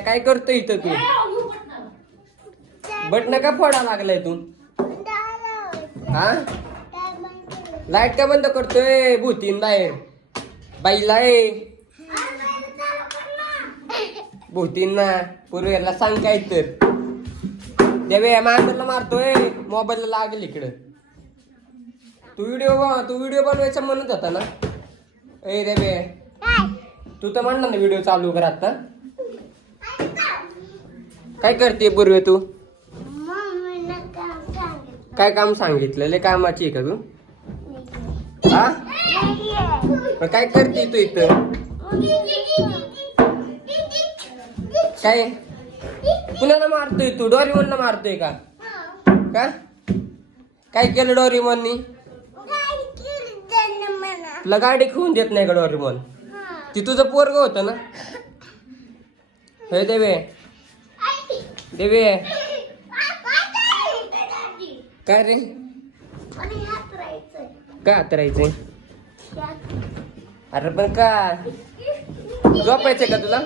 काय करतोय इथं तू? बटन का फोडा लागलाय तू? हा लाईट का बंद करतोय? भूतीन बाहेर बाईला भूतीन ना पूर्वेला सांग काय तर देवे मांजरला मारतोय मोबाईलला लागेल इकडं. तू व्हिडिओ बनवायचा म्हणत होता ना? ए देवे तू तर म्हणला ना व्हिडिओ चालू कर आता. काय करते पूर्वे तू? काय काम सांगितलं? लय कामाची आहे का तू? हा काय करते तू इथं? काय कुणाला मारतोय तू? डोरेमॉनला मारतोय का? का काय केलं डोरेमॉननी? तुला गाडी खेळून देत नाही का डोरेमॉन? ती तुझं पोरग होतं ना? हे देवे देवे काय रे? का हातरायचंय? अरे पण का झोपायचंय का तुला?